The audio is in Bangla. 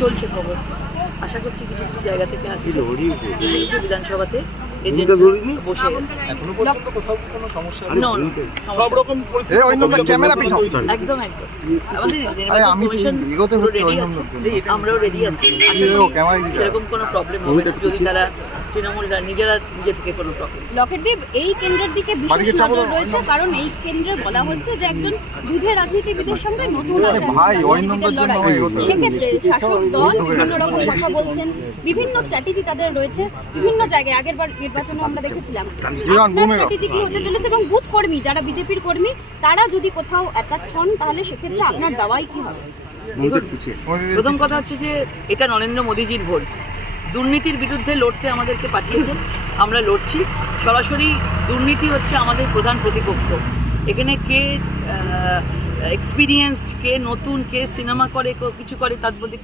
চলছে খবর, আশা করছি কিছু কিছু জায়গা থেকে আসছে, কিছু কিছু বিধানসভাতে এজেন্ট বসে গেছে। এখনো পর্যন্ত কোথাও কোনো সমস্যা না, না, সব রকম পরিস্থিতি ক্যামেরা পিছাও একদম একদম আমাদের নির্বাচন কমিশন পুরো রেডি আছে, আমরাও রেডি আছি, আশা করি সেরকম কোনো প্রবলেম হবে না যদি তারা তৃণমূলরা নিজেরা নিজে থেকে কোনো প্রবলেম। লকেটদেব, এই কেন্দ্রের দিকে বিশেষ নজর রয়েছে কারণ এই কেন্দ্রে বলা হচ্ছে যে একজন যুদ্ধে রাজনীতিবিদের সঙ্গে নতুন সেক্ষেত্রে শাসক দল বিভিন্ন রকম কথা বলছেন, বিভিন্ন স্ট্র্যাটেজি তাদের রয়েছে বিভিন্ন জায়গায়। আগের বার নির্বাচনে আমরা দেখেছিলাম স্ট্র্যাটেজি কি হতে চলেছে এবং বুথ কর্মী যারা বিজেপির কর্মী তারা যদি কোথাও অ্যাটাক হন তাহলে সেক্ষেত্রে আপনার দাওয়াই কি হবে? প্রথম কথা হচ্ছে যে এটা নরেন্দ্র মোদীজির ভোট, দুর্নীতির বিরুদ্ধে লড়তে আমাদেরকে পাঠিয়েছেন, আমরা লড়ছি। সরাসরি দুর্নীতি হচ্ছে আমাদের প্রধান প্রতিপক্ষ। এখানে কে এক্সপিরিয়েন্সড, কে নতুন, কে সিনেমা করে, কিছু করে তার মধ্যে